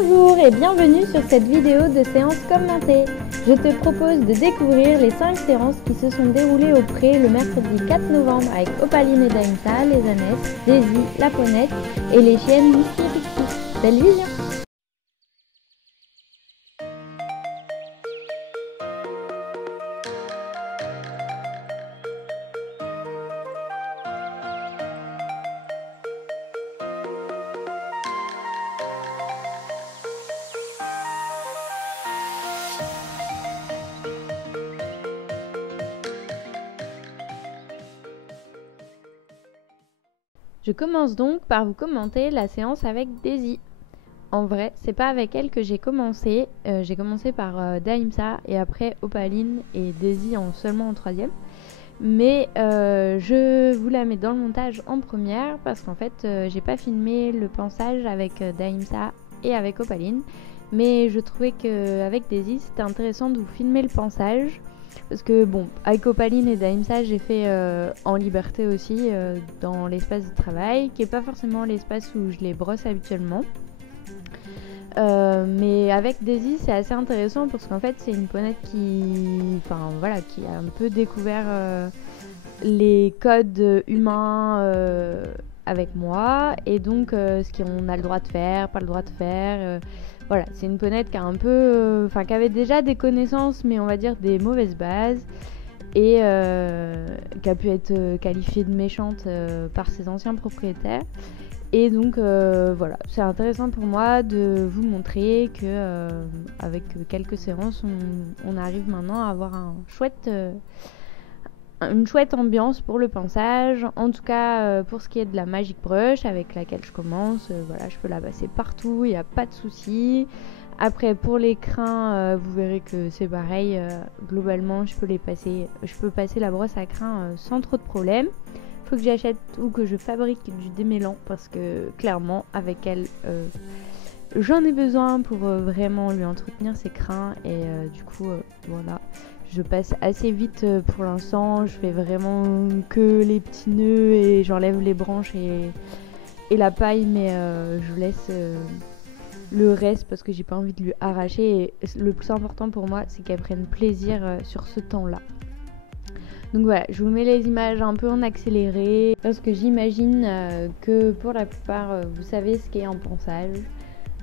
Bonjour et bienvenue sur cette vidéo de séance commentée. Je te propose de découvrir les 5 séances qui se sont déroulées au Pré le mercredi 4 novembre avec Opaline et Daimsa, les ânesses, Daisy, la ponette et les chiennes Misty et Pixie. Belle vision! Je commence donc par vous commenter la séance avec Daisy. En vrai, c'est pas avec elle que j'ai commencé. J'ai commencé par Daimsa et après Opaline et Daisy seulement en troisième. Mais je vous la mets dans le montage en première parce qu'en fait, j'ai pas filmé le pansage avec Daimsa et avec Opaline. Mais je trouvais qu'avec Daisy, c'était intéressant de vous filmer le pansage. Parce que bon, avec Opaline et Daimsa, j'ai fait en liberté aussi dans l'espace de travail, qui n'est pas forcément l'espace où je les brosse habituellement. Mais avec Daisy, c'est assez intéressant parce qu'en fait, c'est une ponette qui a un peu découvert les codes humains avec moi et donc ce qu'on a le droit de faire, pas le droit de faire. Voilà, c'est une ponette qui a un peu, qui avait déjà des connaissances, mais on va dire des mauvaises bases, et qui a pu être qualifiée de méchante par ses anciens propriétaires. Et donc voilà, c'est intéressant pour moi de vous montrer que avec quelques séances, on arrive maintenant à avoir une chouette ambiance pour le pansage. En tout cas, pour ce qui est de la Magic Brush avec laquelle je commence, voilà, je peux la passer partout, il n'y a pas de souci. Après, pour les crins, vous verrez que c'est pareil. Globalement, je peux passer la brosse à crins sans trop de problème. Faut que j'achète ou que je fabrique du démêlant parce que clairement, avec elle, j'en ai besoin pour vraiment lui entretenir ses crins. Et du coup, voilà. Je passe assez vite pour l'instant, je fais vraiment que les petits nœuds et j'enlève les branches et la paille, mais je laisse le reste parce que j'ai pas envie de lui arracher. Et le plus important pour moi, c'est qu'elle prenne plaisir sur ce temps-là. Donc voilà, je vous mets les images un peu en accéléré parce que j'imagine que pour la plupart, vous savez ce qu'est un pansage.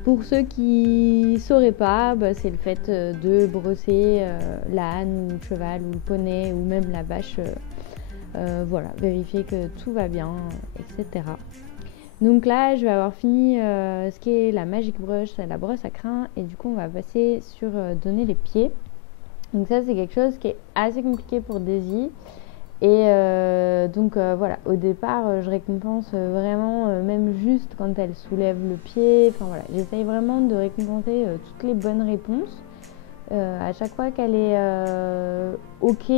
Pour ceux qui sauraient pas, c'est le fait de brosser l'âne ou le cheval ou le poney ou même la vache. Voilà, vérifier que tout va bien, etc. Donc là, je vais avoir fini ce qui est la Magic Brush, la brosse à crins, et du coup, on va passer sur donner les pieds. Donc ça, c'est quelque chose qui est assez compliqué pour Daisy. Et donc voilà, au départ, je récompense vraiment, même juste quand elle soulève le pied. Enfin voilà, j'essaye vraiment de récompenser toutes les bonnes réponses. À chaque fois qu'elle est OK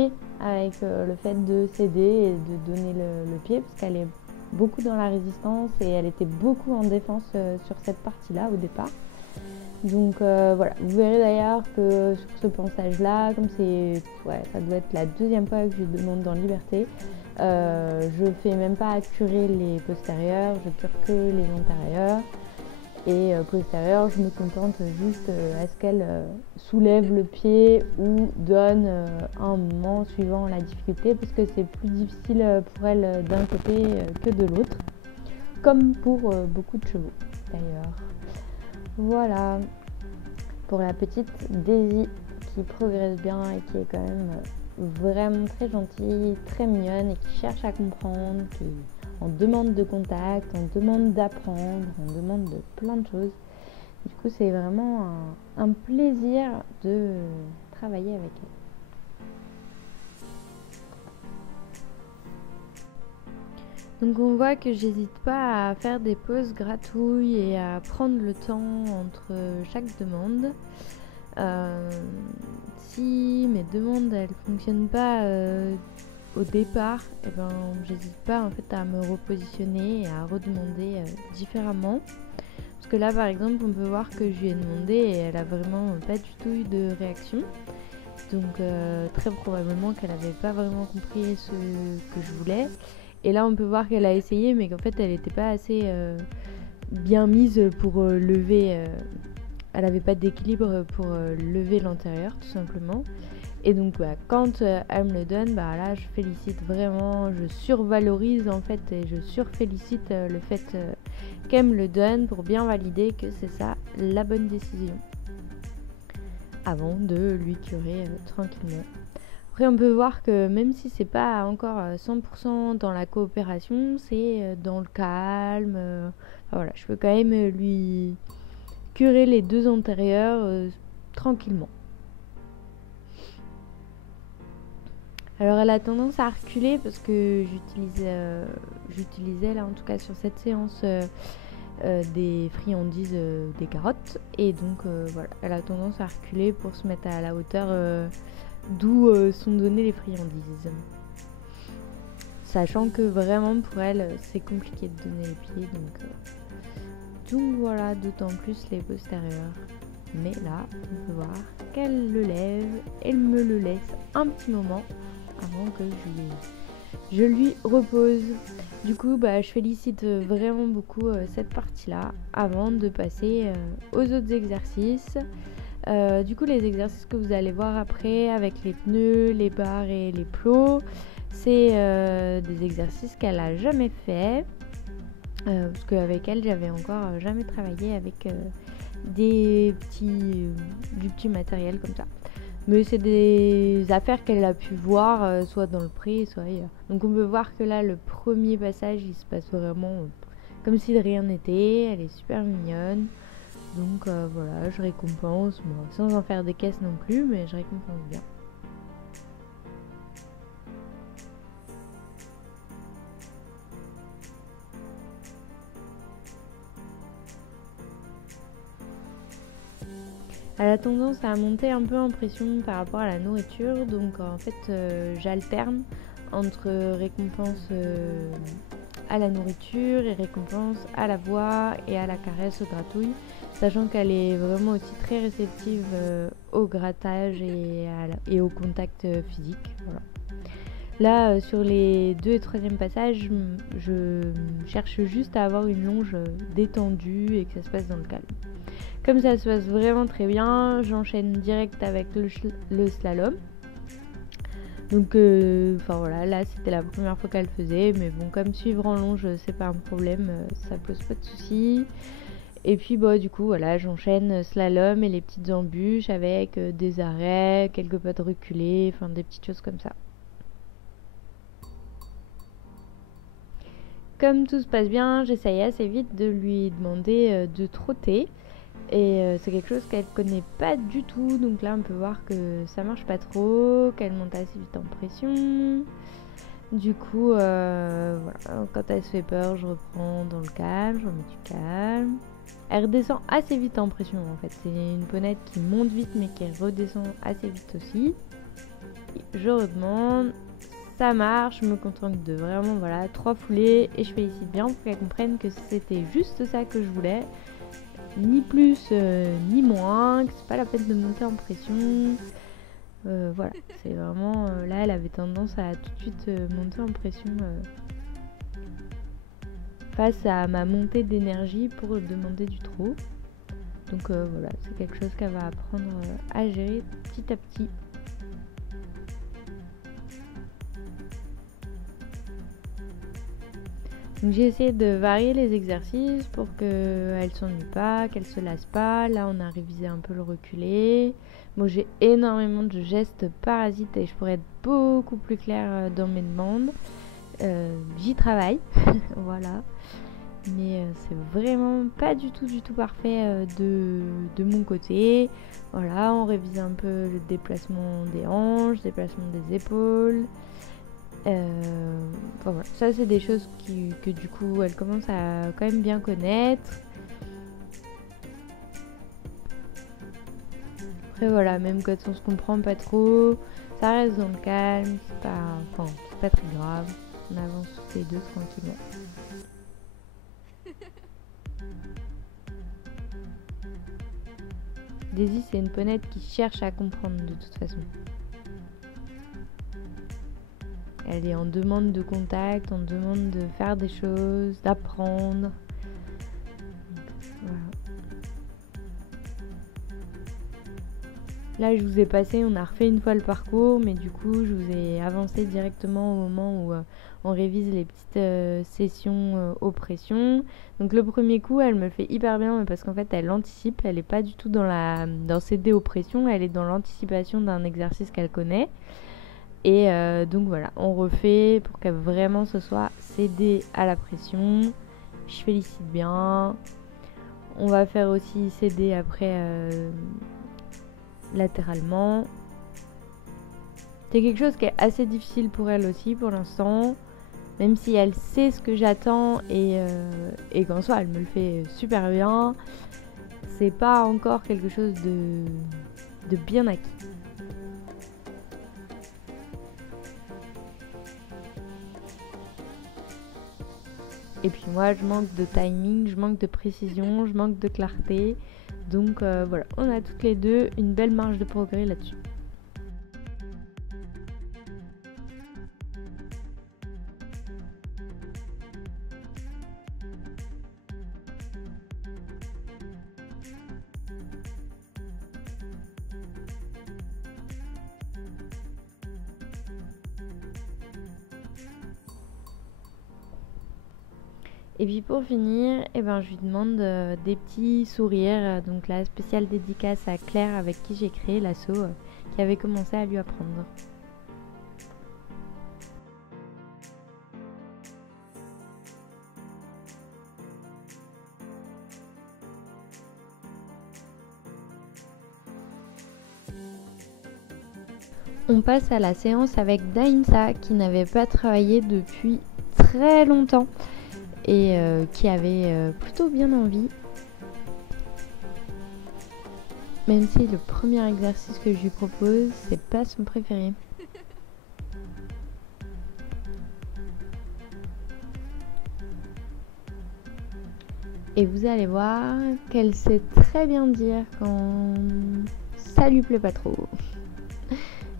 avec le fait de céder et de donner le pied, parce qu'elle est beaucoup dans la résistance et elle était beaucoup en défense sur cette partie-là au départ. Donc voilà, vous verrez d'ailleurs que sur ce pansage-là, comme ça doit être la deuxième fois que je demande dans Liberté, je fais même pas curer les postérieurs, je cure que les antérieurs. Et postérieurs, je me contente juste à ce qu'elle soulève le pied ou donne un moment suivant la difficulté, parce que c'est plus difficile pour elle d'un côté que de l'autre, comme pour beaucoup de chevaux d'ailleurs. Voilà, pour la petite Daisy qui progresse bien et qui est quand même vraiment très gentille, très mignonne et qui cherche à comprendre, qui est en demande de contact, en demande d'apprendre, en demande de plein de choses. Du coup, c'est vraiment un plaisir de travailler avec elle. Donc on voit que j'hésite pas à faire des pauses gratouilles et à prendre le temps entre chaque demande. Si mes demandes elles fonctionnent pas au départ, j'hésite pas en fait à me repositionner et à redemander différemment. Parce que là par exemple on peut voir que je lui ai demandé et elle a vraiment pas du tout eu de réaction. Donc très probablement qu'elle n'avait pas vraiment compris ce que je voulais. Et là on peut voir qu'elle a essayé mais qu'en fait elle n'était pas assez bien mise pour lever elle avait pas d'équilibre pour lever l'antérieur tout simplement. Et donc quand elle me le donne, là je félicite vraiment, je survalorise en fait et je surfélicite le fait qu'elle me le donne pour bien valider que c'est ça la bonne décision. Avant de lui curer tranquillement. Après on peut voir que même si c'est pas encore 100% dans la coopération, c'est dans le calme. Voilà, je peux quand même lui curer les 2 antérieurs tranquillement. Alors elle a tendance à reculer parce que j'utilisais là en tout cas sur cette séance des friandises, des carottes, et donc voilà, elle a tendance à reculer pour se mettre à la hauteur d'où sont données les friandises. Sachant que vraiment pour elle c'est compliqué de donner les pieds, donc voilà, d'autant plus les postérieurs. Mais là on peut voir qu'elle le lève, elle me le laisse un petit moment avant que je lui repose. Du coup je félicite vraiment beaucoup cette partie là avant de passer aux autres exercices. Du coup les exercices que vous allez voir après avec les pneus, les barres et les plots, c'est des exercices qu'elle a jamais fait, parce qu'avec elle j'avais encore jamais travaillé avec du petit matériel comme ça. Mais c'est des affaires qu'elle a pu voir soit dans le pré, soit ailleurs. Donc on peut voir que là, le premier passage, il se passe vraiment comme si de rien n'était. Elle est super mignonne. Donc voilà, je récompense, sans en faire des caisses non plus, mais je récompense bien. Elle a tendance à monter un peu en pression par rapport à la nourriture, donc en fait j'alterne entre récompense à la nourriture et récompense à la voix et à la caresse, au gratouille, sachant qu'elle est vraiment aussi très réceptive au grattage et au contact physique. Voilà. Là, sur les 2 et 3e passages, je cherche juste à avoir une longe détendue et que ça se passe dans le calme. Comme ça se passe vraiment très bien, j'enchaîne direct avec le slalom. Donc voilà, là c'était la première fois qu'elle faisait, mais bon, comme suivre en longe c'est pas un problème, ça pose pas de soucis. Et puis du coup voilà, j'enchaîne slalom et les petites embûches avec des arrêts, quelques pas de reculés, enfin des petites choses comme ça. Comme tout se passe bien, j'essaye assez vite de lui demander de trotter. Et c'est quelque chose qu'elle connaît pas du tout, donc là on peut voir que ça marche pas trop, qu'elle monte assez vite en pression. Du coup voilà, quand elle se fait peur, je reprends dans le calme, je remets du calme. Elle redescend assez vite en pression en fait, c'est une ponette qui monte vite mais qui redescend assez vite aussi. Et je redemande, ça marche, je me contente de vraiment 3 foulées et je félicite bien pour qu'elle comprenne que c'était juste ça que je voulais. Ni plus ni moins, que c'est pas la peine de monter en pression. Voilà, c'est vraiment là elle avait tendance à tout de suite monter en pression face à ma montée d'énergie pour demander du trop. Donc voilà, c'est quelque chose qu'elle va apprendre à gérer petit à petit. Donc j'ai essayé de varier les exercices pour qu'elle s'ennuie pas, qu'elle se lasse pas. Là on a révisé un peu le reculé. Bon, j'ai énormément de gestes parasites et je pourrais être beaucoup plus claire dans mes demandes. J'y travaille, voilà. Mais c'est vraiment pas du tout parfait de mon côté. Voilà, on révise un peu le déplacement des hanches, le déplacement des épaules. Voilà. Ça c'est des choses que du coup elle commence à quand même bien connaître. Après voilà, même quand on se comprend pas trop, ça reste dans le calme, c'est pas très grave, on avance tous les deux tranquillement. Daisy c'est une ponette qui cherche à comprendre de toute façon. Elle est en demande de contact, en demande de faire des choses, d'apprendre. Voilà. Là, je vous ai passé, on a refait une fois le parcours, mais du coup, je vous ai avancé directement au moment où on révise les petites sessions oppression. Donc le premier coup, elle me le fait hyper bien, mais parce qu'en fait, elle anticipe, elle est pas du tout dans CD oppression, elle est dans l'anticipation d'un exercice qu'elle connaît. Et donc voilà, on refait pour que vraiment ce soit cédé à la pression. Je félicite bien. On va faire aussi céder après latéralement. C'est quelque chose qui est assez difficile pour elle aussi pour l'instant. Même si elle sait ce que j'attends et qu'en soi elle me le fait super bien, c'est pas encore quelque chose de bien acquis. Et puis moi, je manque de timing, je manque de précision, je manque de clarté. Donc voilà, on a toutes les deux une belle marge de progrès là-dessus. Et puis pour finir, je lui demande des petits sourires. Donc la spéciale dédicace à Claire avec qui j'ai créé l'asso, qui avait commencé à lui apprendre. On passe à la séance avec Daïmsa qui n'avait pas travaillé depuis très longtemps et qui avait plutôt bien envie. Même si le premier exercice que je lui propose, c'est pas son préféré. Et vous allez voir qu'elle sait très bien dire quand ça lui plaît pas trop.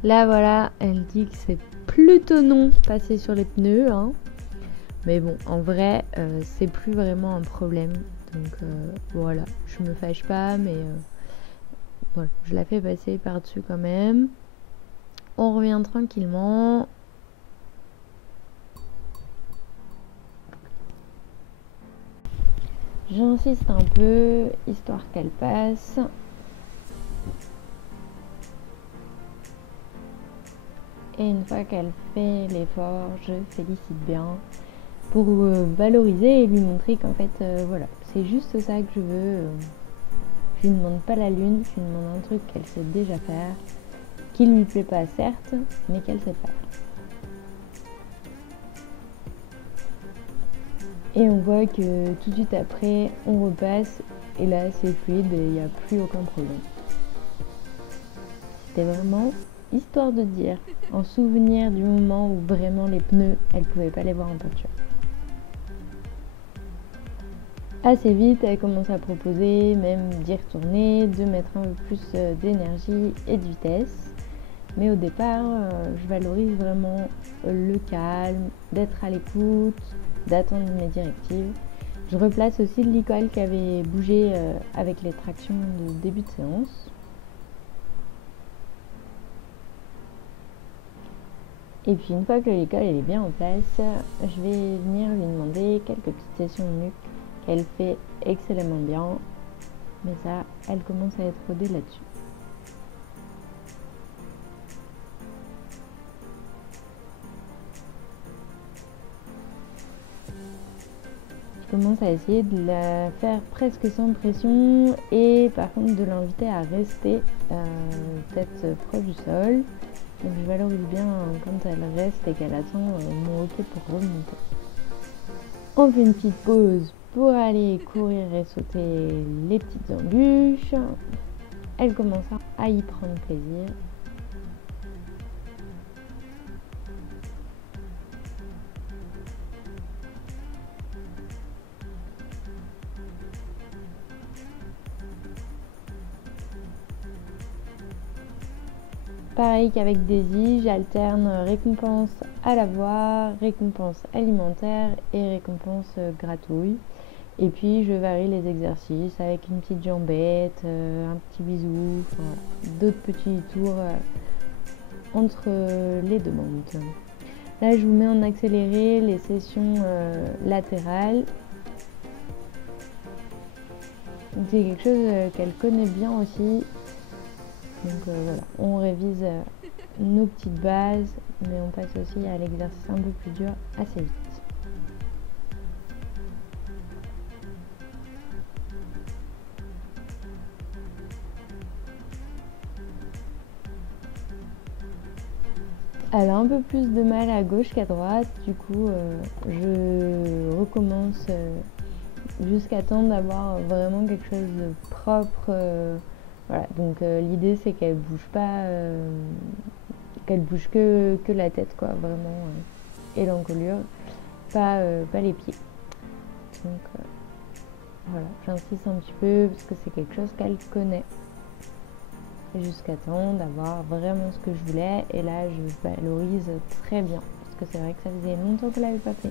Là voilà, elle dit que c'est plutôt non passer sur les pneus, hein. Mais bon, en vrai, c'est plus vraiment un problème. Donc voilà, je me fâche pas, mais voilà, je la fais passer par-dessus quand même. On revient tranquillement. J'insiste un peu, histoire qu'elle passe. Et une fois qu'elle fait l'effort, je félicite bien pour valoriser et lui montrer qu'en fait, voilà, c'est juste ça que je veux. Je lui demande pas la lune, je lui demande un truc qu'elle sait déjà faire, qui lui plaît pas certes, mais qu'elle sait faire. Et on voit que tout de suite après, on repasse et là c'est fluide et il n'y a plus aucun problème. C'était vraiment histoire de dire, en souvenir du moment où vraiment les pneus, elle pouvait pas les voir en peinture. Assez vite, elle commence à proposer même d'y retourner, de mettre un peu plus d'énergie et de vitesse. Mais au départ, je valorise vraiment le calme, d'être à l'écoute, d'attendre mes directives. Je replace aussi le licol qui avait bougé avec les tractions de début de séance. Et puis une fois que le licol est bien en place, je vais venir lui demander quelques petites sessions de nuque qu'elle fait excellemment bien. Mais ça, elle commence à être rodée là-dessus. Je commence à essayer de la faire presque sans pression et par contre de l'inviter à rester tête proche du sol. Donc je valorise bien quand elle reste et qu'elle attend mon ok pour remonter. On fait une petite pause pour aller courir et sauter les petites embûches. Elle commence à y prendre plaisir. Pareil qu'avec Daisy, j'alterne récompense à la voix, récompense alimentaire et récompense gratouille. Et puis je varie les exercices avec une petite jambette, un petit bisou, enfin, voilà, d'autres petits tours entre les deux bandes. Là je vous mets en accéléré les sessions latérales. C'est quelque chose qu'elle connaît bien aussi. Donc voilà, on révise nos petites bases, mais on passe aussi à l'exercice un peu plus dur assez vite. Elle a un peu plus de mal à gauche qu'à droite, du coup je recommence jusqu'à temps d'avoir vraiment quelque chose de propre. Voilà, donc l'idée c'est qu'elle bouge pas, qu'elle bouge que la tête, quoi, vraiment, et l'encolure, pas les pieds. Donc voilà, j'insiste un petit peu parce que c'est quelque chose qu'elle connaît. Jusqu'à temps d'avoir vraiment ce que je voulais, et là je valorise très bien parce que c'est vrai que ça faisait longtemps que je l'avais pas fait.